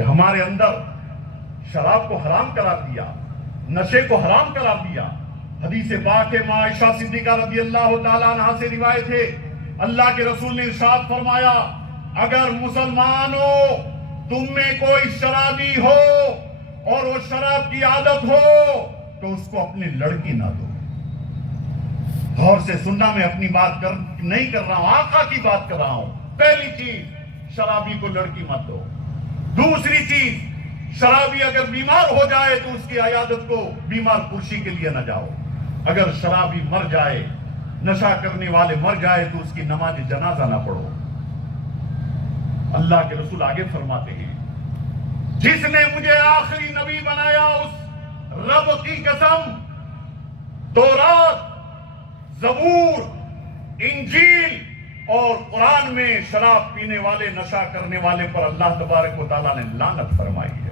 کہ ہمارے اندر شراب کو حرام قرار دیا، نشے کو حرام قرار دیا۔ حدیث پاک ہے، ماں عائشہ صدیقہ رضی اللہ تعالیٰ عنہ سے روایت ہے، اللہ کے رسول نے ارشاد فرمایا، اگر مسلمانوں تم میں کوئی شرابی ہو اور وہ شراب کی عادت ہو تو اس کو اپنی لڑکی نہ دو۔ غور سے سننا، میں اپنی بات نہیں کر رہا ہوں، آقا کی بات کر رہا ہوں۔ پہلی چیز، شرابی کو لڑکی مت دو۔ دوسری چیز، شرابی اگر بیمار ہو جائے تو اس کی عیادت کو بیمار پرسی کے لیے نہ جاؤ۔ اگر شرابی مر جائے، نشہ کرنے والے مر جائے تو اس کی نماز جنازہ نہ پڑھو۔ اللہ کے رسول آگے فرماتے ہیں، جس نے مجھے آخری نبی بنایا اس رب کی قسم، تورات، زبور، انجیل اور قرآن میں شراب پینے والے، نشہ کرنے والے پر اللہ تبارک و تعالیٰ نے لعنت فرمائی ہے۔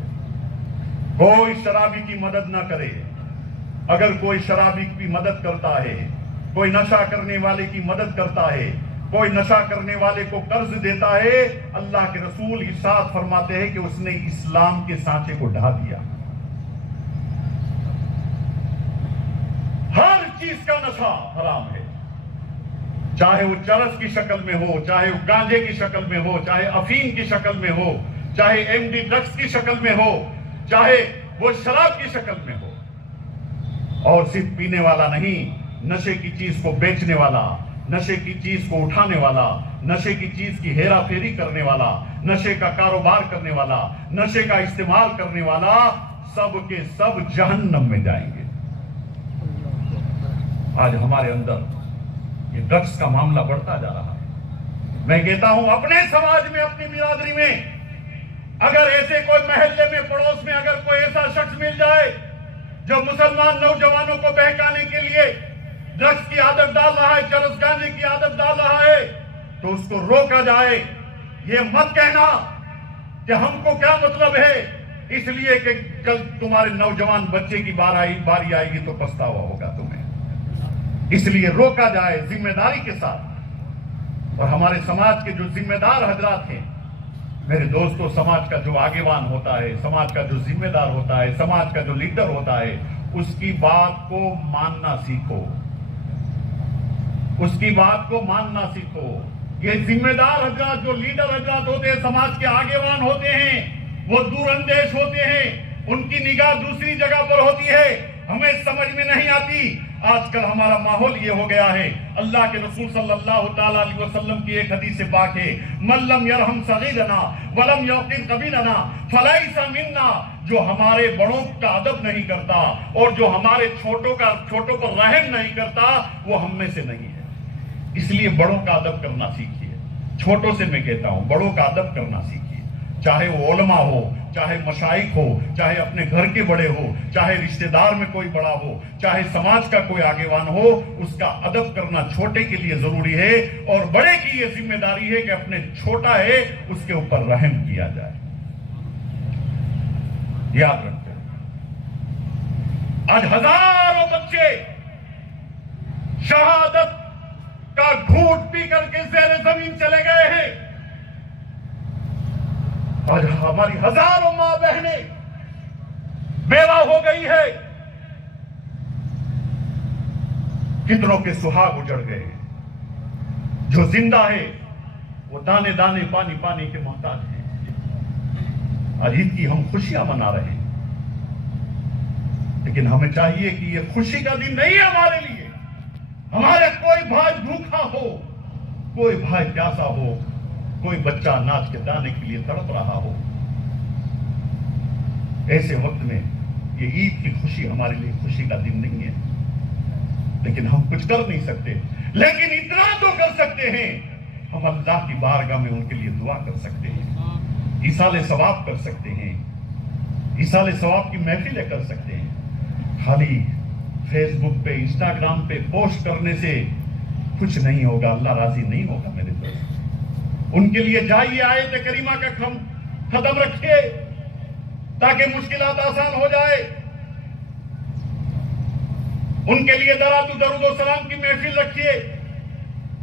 کوئی شرابی کی مدد نہ کرے۔ اگر کوئی شرابی کی مدد کرتا ہے، کوئی نشہ کرنے والے کی مدد کرتا ہے، کوئی نشہ کرنے والے کو قرض دیتا ہے، اللہ کے رسول ارشاد فرماتے ہیں کہ اس نے اسلام کے سانچے کو ڈھا دیا۔ ہر چیز کا نشہ حرام ہے، چاہے وہ چرس کی شکل میں ہو، چاہے وہ گانجے کی شکل میں ہو، چاہے افیم کی شکل میں ہو، چاہے ایم ڈی ڈرگس کی شکل میں ہو، چاہے وہ شراب کی شکل میں ہو۔ اور صرف پینے والا نہیں، نشے کی چیز کو بیچنے والا، نشے کی چیز کو اٹھانے والا، نشے کی چیز کی ہیرا پھیری کرنے والا، نشے کا کاروبار کرنے والا، نشے کا استعمال کرنے والا، سب کے سب جہنم میں جائیں گے۔ آج ہمارے اندر یہ ڈرگس کا معاملہ بڑھتا جا رہا ہے۔ میں کہتا ہوں، اپنے سماج میں، اپنی برادری میں اگر ایسے کوئی محلے میں، پڑوس میں اگر کوئی ایسا شخص مل جائے جو مسلمان نوجوانوں کو بہکانے کے لیے ڈرگس کی عادت ڈال رہا ہے، چرس گانجے کی عادت ڈال رہا ہے، تو اس کو روکا جائے۔ یہ مت کہنا کہ ہم کو کیا مطلب ہے، اس لیے کہ کل تمہارے نوجوان بچے کی باری آئے گی تو پچھتاوا ہوگا تمہیں۔ اس لیے روکا جائے ذمہ داری کے ساتھ۔ اور ہمارے سماج کے جو ذمہ دار حضرات ہیں، میرے دوستو، سماج کا جو آگیوان ہوتا ہے، سماج کا جو ذمہ دار ہوتا ہے، سماج کا جو لیڈر ہوتا ہے، اس کی بات کو ماننا سیکھو، اس کی بات کو ماننا سیکھو۔ یہ ذمہ دار حضرات، جو لیڈر حضرات ہوتے ہیں، سماج کے آگیوان ہوتے ہیں، وہ دور اندیش ہوتے ہیں، ان کی نگاہ دوسری جگہ پر ہوتی ہے، ہمیں سمجھ میں نہیں آتی۔ آج کل ہمارا ماحول یہ ہو گیا ہے۔ اللہ کے رسول صلی اللہ تعالیٰ علیہ وسلم کی ایک حدیث پاک ہے، من لم یرحم صغیرنا ولم یوقر کبیرنا فلیس منا۔ جو ہمارے بڑوں کا ادب نہیں کرتا اور جو ہمارے چھوٹوں پر رحم نہیں کرتا، وہ ہم میں سے نہیں ہے۔ اس لیے بڑوں کا ادب کرنا سیکھیے۔ چھوٹوں سے میں کہتا ہوں، بڑوں کا ادب کرنا سیکھیے، چاہے وہ علماء ہو، چاہے مشائخ ہو، چاہے اپنے گھر کے بڑے ہو، چاہے رشتہ دار میں کوئی بڑا ہو، چاہے سماج کا کوئی آگیوان ہو، اس کا ادب کرنا چھوٹے کے لیے ضروری ہے، اور بڑے کی یہ ذمہ داری ہے کہ اپنے چھوٹا ہے اس کے اوپر رحم کیا جائے۔ یاد رکھتے ہیں، آج ہزاروں بچے شہادت کا گھونٹ پی کر کے زیر زمین چلے گئے ہیں۔ آج ہماری ہزاروں ماں بہنیں بیوہ ہو گئی ہے، کتنوں کے سہاگ اجڑ گئے ہیں۔ جو زندہ ہے وہ دانے دانے پانی پانی کے محتاج ہیں۔ آج عید کی ہم خوشیاں منا رہے ہیں، لیکن ہمیں چاہیے کہ یہ خوشی کا دن نہیں ہے ہمارے لیے۔ ہمارے کوئی بھائی بھوکا ہو، کوئی بھائی پیاسا ہو، کوئی بچہ اناج کے دانے کے لیے تڑپ رہا ہو، ایسے وقت میں یہ عید کی خوشی ہمارے لیے خوشی کا دن نہیں ہے۔ لیکن ہم کچھ کر نہیں سکتے، لیکن اتنا تو کر سکتے ہیں، ہم اللہ کی بارگاہ میں ان کے لیے دعا کر سکتے ہیں، ایصال ثواب کر سکتے ہیں، ایصال ثواب کی محفلیں کر سکتے ہیں۔ خالی فیس بک پہ، انسٹاگرام پہ پوسٹ کرنے سے کچھ نہیں ہوگا، اللہ راضی نہیں ہوگا میرے دوست۔ ان کے لیے جائیے، آیت کریمہ کا ختم رکھیے تاکہ مشکلات آسان ہو جائے۔ ان کے لیے درود و سلام کی محفل رکھیے،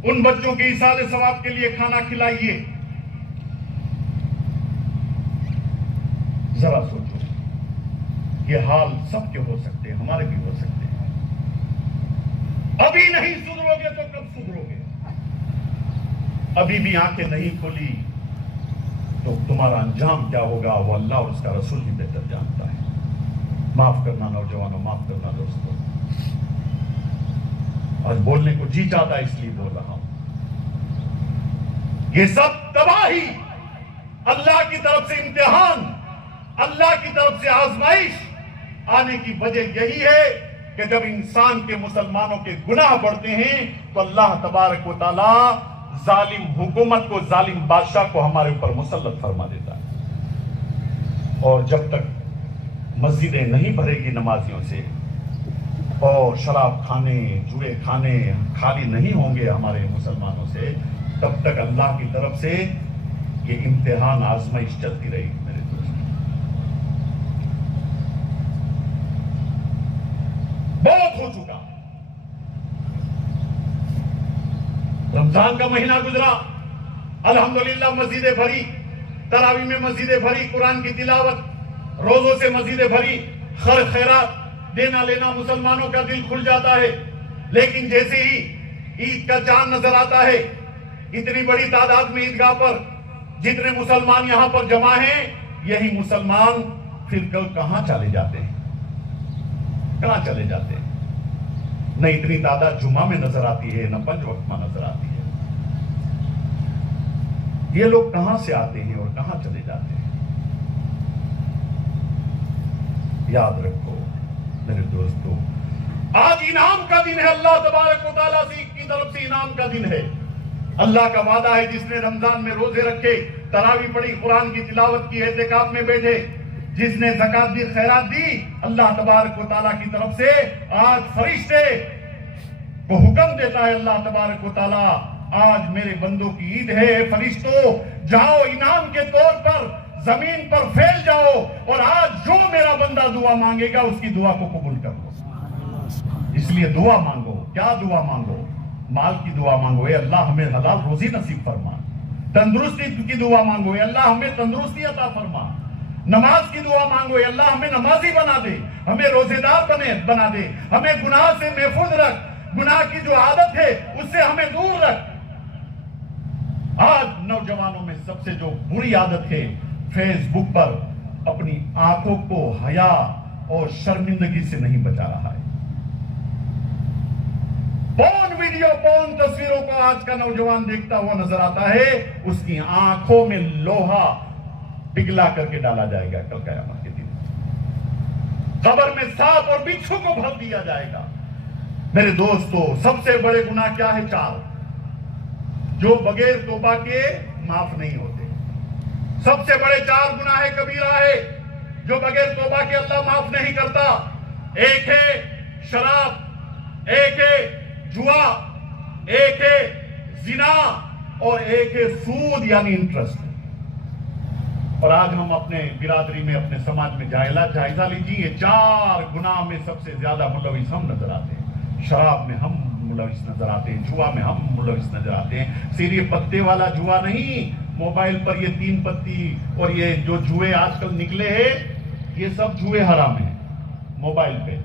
ان بچوں کے ایصال ثواب کے لیے کھانا کھلائیے۔ ذرا سوچو، یہ حال سب کے ہو سکتے ہیں، ہمارے بھی ہو سکتے ہیں۔ ابھی نہیں سدھرو گے تو کب سدھرو گے؟ ابھی بھی آنکھیں نہیں کھلی تو تمہارا انجام کیا ہوگا وہ اللہ اور اس کا رسول ہی بہتر جانتا ہے۔ معاف کرنا نوجوانوں، معاف کرنا دوستوں، آج بولنے کو جی چاہتا ہے اس لیے بول رہا ہوں۔ یہ سب تباہی اللہ کی طرف سے امتحان، اللہ کی طرف سے آزمائش آنے کی وجہ یہی ہے کہ جب انسان کے مسلمانوں کے گناہ بڑھتے ہیں تو اللہ تبارک و تعالی ظالم حکومت کو، ظالم بادشاہ کو ہمارے اوپر مسلط فرما دیتا ہے۔ اور جب تک مسجدیں نہیں بھرے گی نمازیوں سے اور شراب کھانے، جوئے کھانے خالی نہیں ہوں گے ہمارے مسلمانوں سے، تب تک اللہ کی طرف سے یہ امتحان آزمائش چلتی رہی گی میرے دوست۔ بہت ہو چکا، رمضان کا مہینہ گزرا، الحمدللہ مسجدیں بھری، تراویح میں مسجدیں بھری، قرآن کی تلاوت، روزوں سے مسجدیں بھری، خیرات دینا لینا، مسلمانوں کا دل کھل جاتا ہے۔ لیکن جیسے ہی عید کا چاند نظر آتا ہے، اتنی بڑی تعداد میں عیدگاہ پر جتنے مسلمان یہاں پر جمع ہیں، یہی مسلمان پھر کل کہاں چلے جاتے ہیں؟ کہاں چلے جاتے ہیں؟ نہ اتنی تعداد جمعہ میں نظر آتی ہے، نہ پنج وقت میں نظر آتی ہے۔ یہ لوگ کہاں سے آتے ہیں اور کہاں چلے جاتے ہیں؟ یاد رکھو میرے دوستو، آج انعام کا دن ہے، اللہ تبارک و تعالیٰ کی طرف سے انعام کا دن ہے۔ اللہ کا وعدہ ہے جس نے رمضان میں روزے رکھے، تراویح پڑھی، قرآن کی تلاوت کی، اعتکاف میں بیٹھے، جس نے زکات دی، خیرات دی، اللہ تبارک و تعالیٰ کی طرف سے آج فرشتے کو حکم دیتا ہے اللہ تبارک و تعالیٰ، آج میرے بندوں کی عید ہے، فرشتوں جاؤ انعام کے طور پر زمین پر پھیل جاؤ اور آج جو میرا بندہ دعا مانگے گا اس کی دعا کو قبول کر لو۔ اس لیے دعا مانگو۔ کیا دعا مانگو؟ مال کی دعا مانگو، اے اللہ ہمیں حلال روزی نصیب فرما۔ تندرستی کی دعا مانگو، اے اللہ ہمیں تندرستی عطا فرما۔ نماز کی دعا مانگو، اے اللہ ہمیں نمازی بنا دے، ہمیں روزے دار بنا دے، ہمیں گناہ سے محفوظ رکھ، گناہ کی جو عادت ہے اس سے ہمیں دور رکھ۔ آج نوجوانوں میں سب سے جو بری عادت ہے، فیس بک پر اپنی آنکھوں کو حیا اور شرمندگی سے نہیں بچا رہا ہے۔ پورن ویڈیو، پورن تصویروں کو آج کا نوجوان دیکھتا ہوا نظر آتا ہے، اس کی آنکھوں میں لوہا پگھلا کر کے ڈالا جائے گا کل قیامت کے دن۔ قبر میں سانپ اور بچھو کو بھر دیا جائے گا۔ میرے دوستو، سب سے بڑے گناہ کیا ہے؟ چار، جو بغیر توبہ کے معاف نہیں ہوتے۔ سب سے بڑے چار گناہ کبیرہ ہے جو بغیر توبہ کے اللہ معاف نہیں کرتا۔ ایک ہے شراب، ایک ہے جوا، ایک ہے زنا اور ایک ہے سود یعنی انٹرسٹ۔ اور آج ہم اپنے برادری میں، اپنے سماج میں جائزہ لیجیے، یہ چار گناہ میں سب سے زیادہ ملوث ہم نظر آتے ہیں۔ شراب میں ہم ملوث نظر آتے ہیں، جوا میں ہم ملوث نظر آتے ہیں۔ صرف یہ پتے والا جوا نہیں، موبائل پر یہ 3 پتی اور یہ جو جوئے آج کل نکلے ہیں، یہ سب جوئے حرام ہیں۔ موبائل پہ،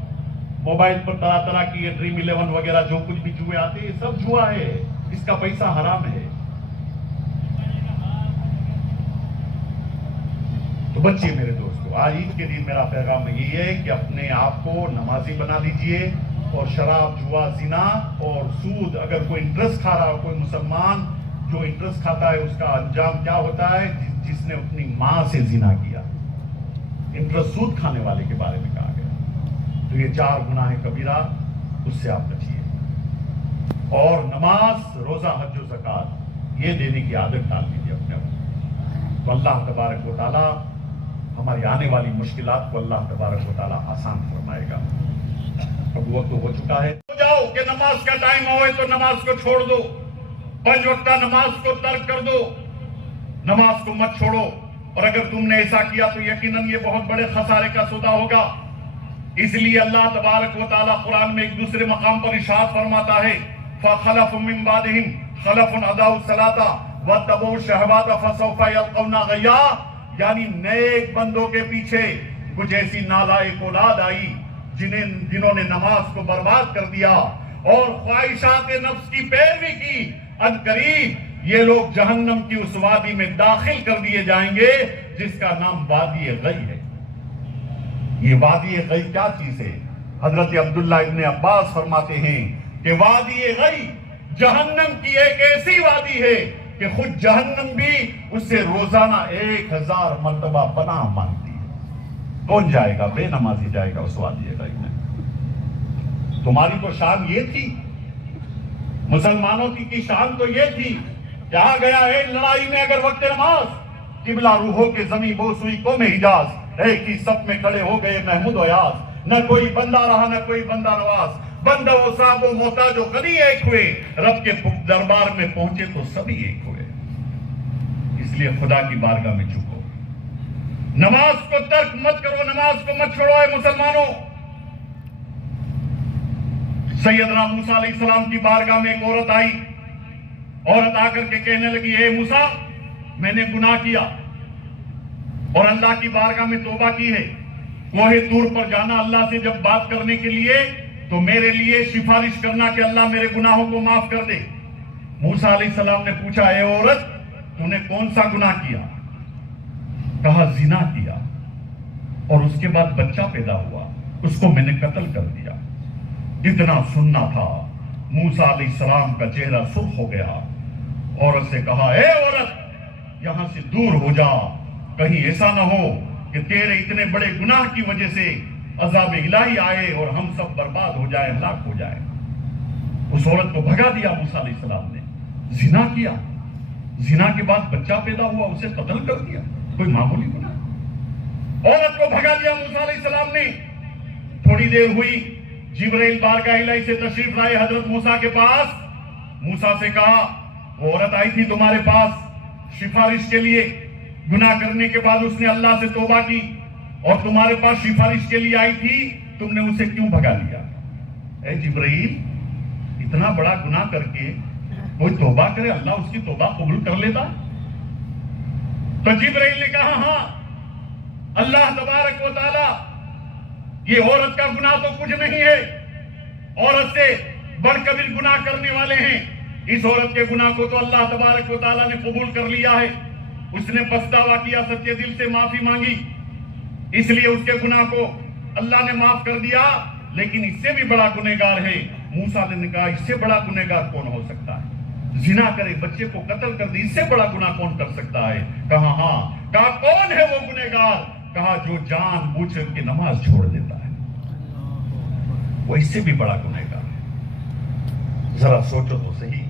موبائل پر طرح طرح کی یہ ڈریم 11 وغیرہ جو کچھ بھی جوئے آتے ہیں، یہ سب جوا ہے، اس کا پیسہ حرام ہے۔ تو بچے میرے دوستو، آج عید کے دن میرا پیغام یہی ہے کہ اپنے آپ کو نمازی بنا لیجئے، اور شراب، جوا، زنا اور سود، اگر کوئی انٹرسٹ کھا رہا ہو، کوئی مسلمان جو انٹرسٹ کھاتا ہے، اس کا انجام کیا ہوتا ہے؟ جس نے اپنی ماں سے زنا کیا۔ انٹرسٹ سود کھانے والے کے بارے میں کہا گیا۔ تو یہ چار گناہ کبیرہ، اس سے آپ بچیے۔ اور نماز، روزہ، حج و زکات یہ دینے کی عادت ڈال دیجیے اپنے آپ۔ تو اللہ تبارک و تعالی ہماری آنے والی مشکلات کو اللہ تبارک و تعالی آسان فرمائے گا۔ اب وقت ہو چکا ہے، جاؤ کہ نماز کا ٹائم ہوئے تو نماز کو چھوڑ دو، 5 وقتہ نماز کو ترک کر دو، نماز کو مت چھوڑو۔ اور اگر تم نے ایسا کیا تو یقیناً یہ بہت بڑے خسارے کا سودا ہوگا۔ اس لیے اللہ تبارک و تعالیٰ قرآن میں ایک دوسرے مقام پر ارشاد فرماتا ہے، فَخَلَفٌ مِّن بَعْدِهِمْ خَلَفٌ أَضَاعُوا الصَّلَاةَ وَاتَّبَعُوا الشَّهَوَاتَ فَسَوْفَ يَلْقَوْنَ غَيًّا۔ یعنی نیک بندوں کے پیچھے کچھ ایسی نالائق اولاد آئی جنہوں نے نماز کو برباد کر دیا اور خواہشات نفس کی پیروی کی. ان قریب یہ لوگ جہنم کی اس وادی میں داخل کر دیے جائیں گے جس کا نام وادی غی ہے. یہ وادی غی کیا چیز ہے؟ حضرت عبداللہ ابن عباس فرماتے ہیں کہ وادی غی جہنم کی ایک ایسی وادی ہے کہ خود جہنم بھی اس سے روزانہ 1000 مرتبہ پناہ مانگتی ہے. کون جائے گا؟ بے نمازی جائے گا اس وادی غی میں. تمہاری تو شان یہ تھی، مسلمانوں کی شان تو یہ تھی، کہا گیا ہے لڑائی میں اگر وقت نماز قبلہ روحوں کے زمین بوس ہوئی قوم حجاز، ایک ہی صف میں کھڑے ہو گئے محمود و یاز. نہ کوئی بندہ رہا نہ کوئی بندہ نواز، بندہ و صاحب و محتاج و غنی ایک ہوئے، رب کے دربار میں پہنچے تو سبھی ایک ہوئے. اس لیے خدا کی بارگاہ میں جھکو، نماز کو ترک مت کرو، نماز کو مت چھوڑو. اے مسلمانوں، سیدنا موسیٰ علیہ السلام کی بارگاہ میں ایک عورت آئی. عورت آ کر کے کہنے لگی، اے موسیٰ، میں نے گناہ کیا اور اللہ کی بارگاہ میں توبہ کی ہے. کوہ طور پر جانا اللہ سے جب بات کرنے کے لیے تو میرے لیے سفارش کرنا کہ اللہ میرے گناہوں کو معاف کر دے. موسیٰ علیہ السلام نے پوچھا، اے عورت، تو نے کون سا گناہ کیا؟ کہا زنا کیا، اور اس کے بعد بچہ پیدا ہوا، اس کو میں نے قتل کر دیا. اتنا سننا تھا، موسیٰ علیہ السلام کا چہرہ سرخ ہو گیا. عورت سے کہا، اے عورت، یہاں سے دور ہو جا، کہیں ایسا نہ ہو کہ تیرے اتنے بڑے گناہ کی وجہ سے عذاب الہی آئے اور ہم سب برباد ہو جائے، ہلاک ہو جائے. اس عورت کو بھگا دیا موسیٰ علیہ السلام نے. زنا کیا، زنا کے بعد بچہ پیدا ہوا، اسے قتل کر دیا، کوئی معمولی گناہ. عورت کو بھگا دیا موسیٰ علیہ السلام نے. تھوڑی دیر ہوئی، جبرائیل بارگاہ الہی سے تشریف لائے حضرت موسیٰ کے پاس. موسیٰ سے کہا، وہ عورت آئی تھی تمہارے پاس سفارش کے لیے، گناہ کرنے کے بعد اس نے اللہ سے توبہ کی اور تمہارے پاس سفارش کے لیے آئی تھی، تم نے اسے کیوں بھگا لیا؟ اے جبرائیل، اتنا بڑا گناہ کر کے کوئی توبہ کرے، اللہ اس کی توبہ قبول کر لیتا؟ تو جبرائیل نے کہا، ہاں، اللہ تبارک و تعالی یہ عورت کا گناہ تو کچھ نہیں ہے، عورت سے بڑھ کبیر گناہ کرنے والے ہیں. اس عورت کے گناہ کو تو اللہ تبارک و تعالیٰ نے قبول کر لیا ہے. اس نے پچھتاوا کیا، سچے دل سے معافی مانگی، اس لیے اس کے گناہ کو اللہ نے معاف کر دیا. لیکن اس سے بھی بڑا گنہگار ہے. موسیٰ نے کہا، اس سے بڑا گنہگار کون ہو سکتا ہے؟ زنا کرے، بچے کو قتل کر دے، اس سے بڑا گناہ کون کر سکتا ہے؟ کہا ہاں. کہا کون ہے وہ گنہگار؟ کہا جو جان بوجھ کر کے نماز چھوڑ دیتا ہے، وہ اس سے بھی بڑا گنہگار ہے. ذرا سوچو تو صحیح.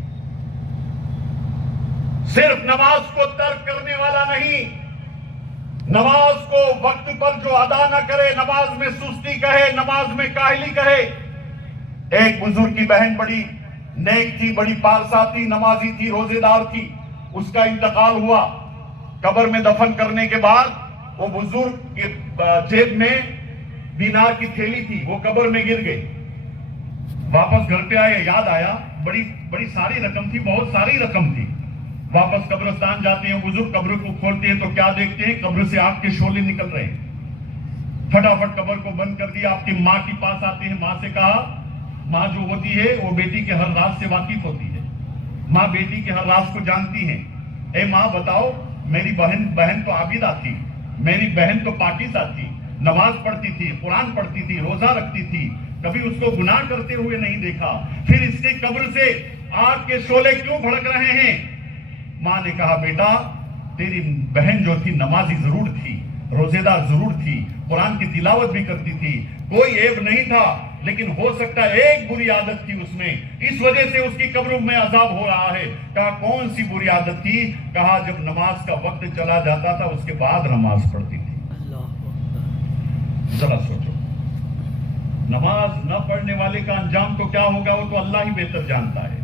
صرف نماز کو ترک کرنے والا نہیں، نماز کو وقت پر جو ادا نہ کرے، نماز میں سستی کہے، نماز میں کاہلی کہے. ایک بزرگ کی بہن بڑی نیک تھی، بڑی پارسا تھی، نمازی تھی، روزے دار تھی. اس کا انتقال ہوا. قبر میں دفن کرنے کے بعد وہ بزرگ کے جیب میں دینار کی تھیلی تھی، وہ قبر میں گر گئی. واپس گھر پہ آئے، یاد آیا بڑی ساری رقم تھی، بہت ساری رقم تھی. واپس قبرستان جاتے ہیں، بزرگ قبر کو کھولتے ہیں تو کیا دیکھتے ہیں؟ قبر سے آگ کے شعلے نکل رہے ہیں. پھٹافٹ قبر کو بند کر دیا. آپ کی ماں کے پاس آتے ہیں. ماں سے کہا، ماں جو ہوتی ہے وہ بیٹی کے ہر راز سے واقف ہوتی ہے، ماں بیٹی کے ہر راز کو جانتی ہے. اے ماں بتاؤ، میری بہن تو عابدہ تھی، میری بہن تو پاکیزہ تھی، نماز پڑھتی تھی، قرآن پڑھتی تھی، روزہ رکھتی تھی، کبھی اس کو گناہ کرتے ہوئے نہیں دیکھا، پھر اس کے قبر سے آگ کے شعلے کیوں بھڑک رہے ہیں؟ ماں نے کہا، بیٹا تیری بہن جو تھی نمازی ضرور تھی، روزے دار ضرور تھی، قرآن کی تلاوت بھی کرتی تھی، کوئی عیب نہیں تھا، لیکن ہو سکتا ہے ایک بری عادت تھی اس میں، اس وجہ سے اس کی قبر میں عذاب ہو رہا ہے. کہا کون سی بری عادت تھی؟ کہا جب نماز کا وقت چلا جاتا تھا اس کے بعد نماز پڑھتی تھی. ذرا سوچو، نماز نہ پڑھنے والے کا انجام تو کیا ہوگا وہ تو اللہ ہی بہتر جانتا ہے.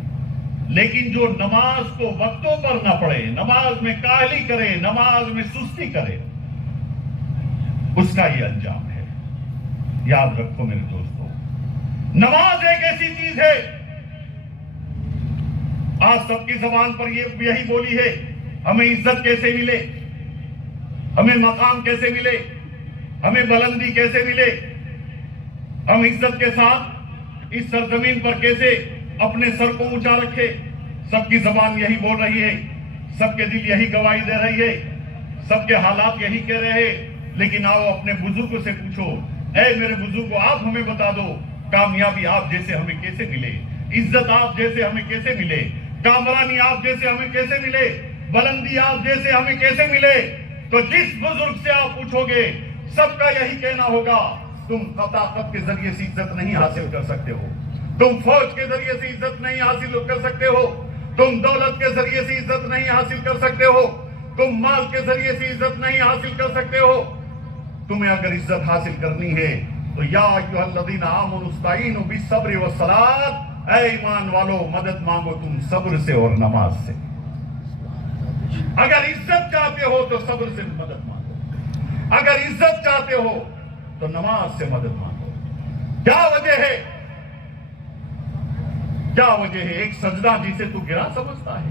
لیکن جو نماز کو وقتوں پر نہ پڑھے، نماز میں کاہلی کرے، نماز میں سستی کرے، اس کا یہ انجام ہے. یاد رکھو میرے دوستو، نماز ایک ایسی چیز ہے، آج سب کی زبان پر یہی بولی ہے، ہمیں عزت کیسے ملے، ہمیں مقام کیسے ملے, ہمیں بلندی کیسے ملے, ہم عزت کے ساتھ اس سرزمین پر کیسے اپنے سر کو اونچا رکھے. سب کی زبان یہی بول رہی ہے, سب کے دل یہی گواہی دے رہی ہے, سب کے حالات یہی کہہ رہے ہیں. لیکن آؤ اپنے بزرگوں سے پوچھو, اے میرے بزرگوں آپ ہمیں بتا دو, کامیابی آپ جیسے ہمیں کیسے ملے, عزت آپ جیسے ہمیں کیسے ملے, کامرانی آپ جیسے ہمیں کیسے ملے, بلندی آپ جیسے ہمیں کیسے ملے. تو جس بزرگ سے آپ پوچھو گے سب کا یہی کہنا ہوگا, تم طاقت کے ذریعے سے عزت نہیں حاصل کر سکتے ہو, تم فوج کے ذریعے سے عزت نہیں حاصل کر سکتے ہو, تم دولت کے ذریعے سے عزت نہیں حاصل کر سکتے ہو, تم مال کے ذریعے سے عزت نہیں حاصل کر سکتے ہو. تمہیں اگر عزت حاصل کرنی ہے تو یا ایھا الذین آمنوا استعینوا بالصبر والصلاۃ, اے ایمان والو مدد مانگو تم صبر سے اور نماز سے. اگر عزت چاہتے ہو تو صبر سے مدد مانگو, اگر عزت چاہتے ہو تو نماز سے مدد مانگو. کیا وجہ ہے, کیا وجہ ہے؟ ایک سجدہ جسے تو گرا سمجھتا ہے,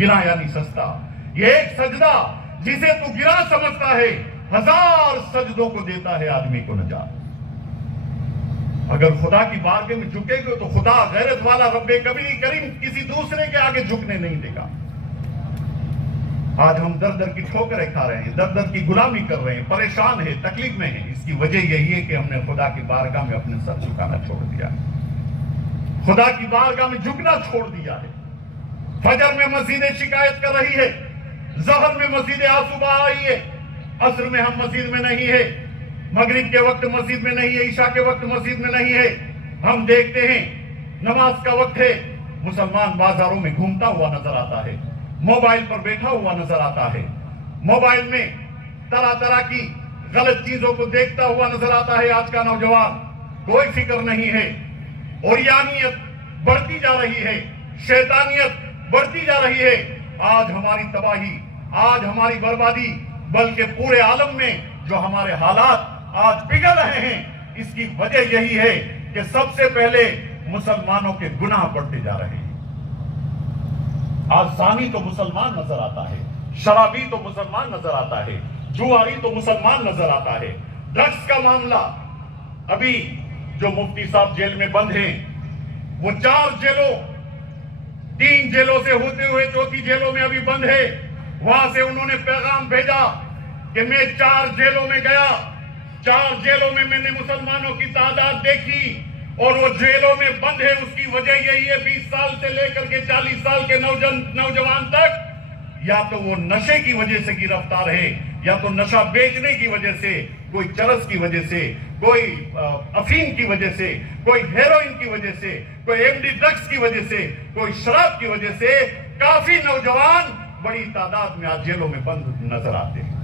گرا یعنی سستا, یہ ایک سجدہ جسے تو گرا سمجھتا ہے 1000 سجدوں کو دیتا ہے آدمی کو نجات. اگر خدا کی بارگاہ میں جھکے گے تو خدا غیرت والا رب کریم کسی دوسرے کے آگے جھکنے نہیں دے گا. آج ہم در در کی ٹھوکریں کھا رہے ہیں, در در کی غلامی کر رہے ہیں, پریشان ہیں, تکلیف میں ہیں. اس کی وجہ یہی ہے کہ ہم نے خدا کی بارگاہ میں اپنے سر جھکانا چھوڑ دیا ہے, خدا کی بارگاہ میں جھکنا چھوڑ دیا ہے. فجر میں مسجدیں شکایت کر رہی ہے, ظہر میں مسجد آسوبہ آئی ہے, عصر میں ہم مسجد میں نہیں ہے, مغرب کے وقت مسجد میں نہیں ہے, عشاء کے وقت مسجد میں نہیں ہے. ہم دیکھتے ہیں نماز کا وقت ہے, مسلمان بازاروں میں گھومتا ہوا نظر آتا ہے, موبائل پر بیٹھا ہوا نظر آتا ہے, موبائل میں طرح طرح کی غلط چیزوں کو دیکھتا ہوا نظر آتا ہے. آج کا نوجوان کوئی فکر نہیں ہے, اوریانیت بڑھتی جا رہی ہے, شیطانیت بڑھتی جا رہی ہے. آج ہماری تباہی, آج ہماری بربادی, بلکہ پورے عالم میں جو ہمارے حالات آج بگڑ رہے ہیں, اس کی وجہ یہی ہے کہ سب سے پہلے مسلمانوں کے گناہ بڑھتے جا رہے ہیں. آج زانی تو مسلمان نظر آتا ہے, شرابی تو مسلمان نظر آتا ہے, جواری تو مسلمان نظر آتا ہے. ڈرگس کا معاملہ, ابھی جو مفتی صاحب جیل میں بند ہیں وہ 4 جیلوں, 3 جیلوں سے ہوتے ہوئے 4تھی جیلوں میں ابھی بند ہے. وہاں سے انہوں نے پیغام بھیجا کہ میں 4 جیلوں میں گیا, 4 جیلوں میں میں نے مسلمانوں کی تعداد دیکھی اور وہ جیلوں میں بند ہے. اس کی وجہ یہی ہے 20 سال سے لے کر کے 40 سال کے نوجوان تک یا تو وہ نشے کی وجہ سے گرفتار ہے, یا تو نشہ بیچنے کی وجہ سے, کوئی چرس کی وجہ سے, کوئی افیم کی وجہ سے, کوئی ہیروئن کی وجہ سے, کوئی ایم ڈی ڈرگس کی وجہ سے, کوئی شراب کی وجہ سے. کافی نوجوان بڑی تعداد میں آج جیلوں میں بند نظر آتے ہیں.